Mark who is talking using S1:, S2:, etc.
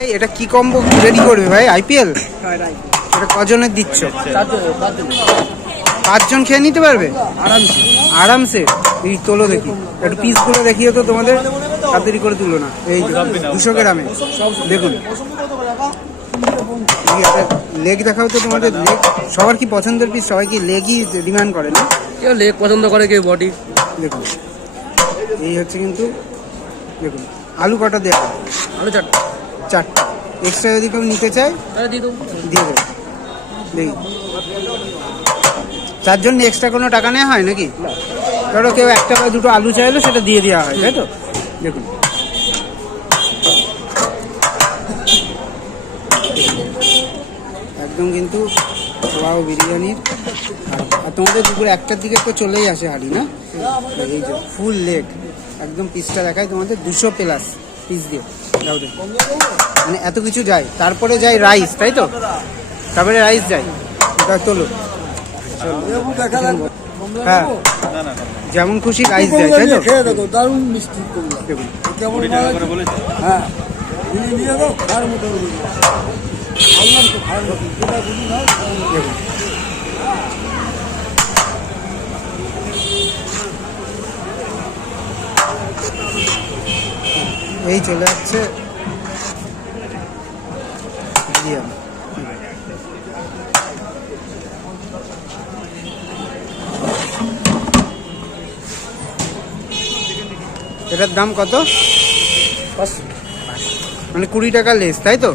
S1: এটা কি combo ready করবে ভাই? আইপিএল এটা কজনের দিচ্ছ? পাঁচজন। খেয়ে নিতে পারবে? আরামসে। আরামসে? এই তোলো দেখি। একটু পিসগুলো দেখিও তো তোমাদের। তাড়াতাড়ি করে তুলো না। এই দুশো গ্রামে। দেখুন। লেগ দেখাও তো তোমাদের। লেগ সবার কি পছন্দের পিস সবাই কি লেগই ডিমান্ড করে না?
S2: কেউ লেগ পছন্দ করে কেউ বডি
S1: দেখুন। এই হচ্ছে কিন্তু দেখুন আলু কটা দেওয়া
S2: আলু চাট
S1: চারটা। এক্সট্রা যদি কেউ নিতে চায়
S2: দিয়ে দেবো।
S1: দিয়ে দেবে। দেখি চারজন এক্সট্রা কোনো টাকা নেওয়া হয় নাকি? ধরো কেউ একটা বা দুটো আলু চাইলো সেটা দিয়ে দেওয়া হয় তাই তো? দেখুন। একদম কিন্তু ওয়াও বিরিয়ানির আর তোমাদের দুপুর একটার দিকে তো চলেই আসে হাড়ি না? এই যে ফুল লেগ একদম পিসটা দেখায় তোমাদের দুশো প্লাস পিস দাও। মানে এত কিছু যায়। তারপরে যায় রাইস তাই তো? তারপরে রাইস যায়। তোলো। হ্যাঁ। যেমন খুশি রাইস যায়, তাই তো?
S3: দারুণ মিষ্টি। হ্যাঁ নিয়ে যাও খাওয়ার মতো করে দিও। বললাম তো খাওয়ার মতো যেটা বুঝি না
S1: দেখুন এই চলে যাচ্ছে। এটার দাম কত? মানে কুড়ি টাকা লেস তাই তো?